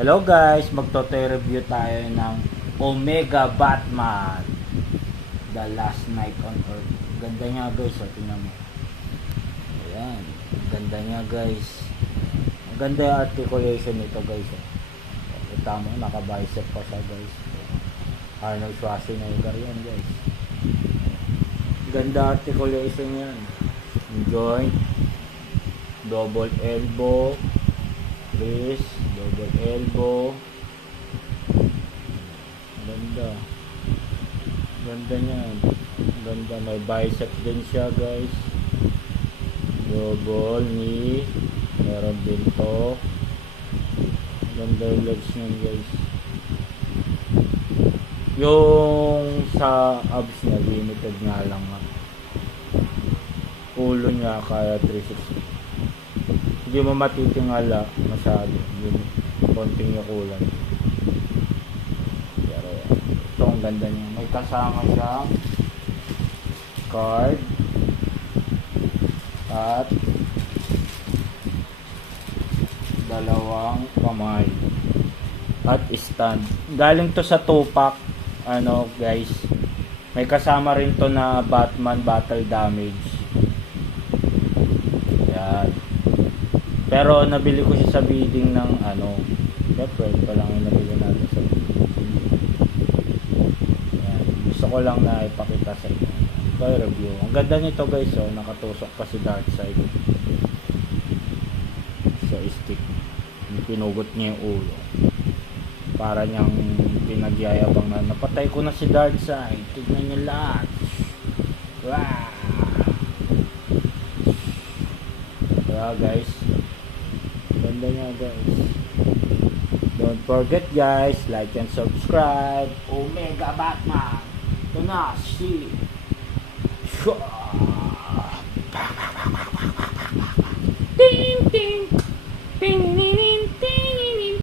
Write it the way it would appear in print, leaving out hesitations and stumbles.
Hello guys, magto-review tayo ng Omega Batman The Last Night on Earth. Ganda niya guys, tingnan mo. Ayan, ganda niya guys. Ang ganda yung articulation nito guys. Kita mo, naka-bicep pa siya guys. Arnold Schwarzenegger yan guys. Ganda articulation yan. Joint, double elbow, wrist, double elbow. Ganda. Ganda niyan. Ganda, may bicep din siya guys. Double knee. Meron din to. Ganda yung legs niyan guys. Yung sa abs niya, limited nga lang nga. Ulo niya kaya 360. Hindi mo matitingala masyado yung konting yukulan. Pero ito ang ganda niya. May kasama siyang card at dalawang kamay at stand. Galing to sa Tupac, ano guys, may kasama rin to na Batman Battle Damage. Yan. Pero nabili ko siya sa bidding ng ano, syempre pa lang yung nabili natin sa bidding. Yan. Gusto ko lang na ipakita sa inyo. Ito yung review. Ang ganda nito guys, oh, nakatusok pa si Darkseid sa stick. Pinugot niya yung ulo. Para niyang pinagyayabang na napatay ko na si Darkseid. Tignan niyo lahat. Wow! Kaya guys, ganda niya guys. Don't forget guys, like and subscribe. Omega Batman. Ito na si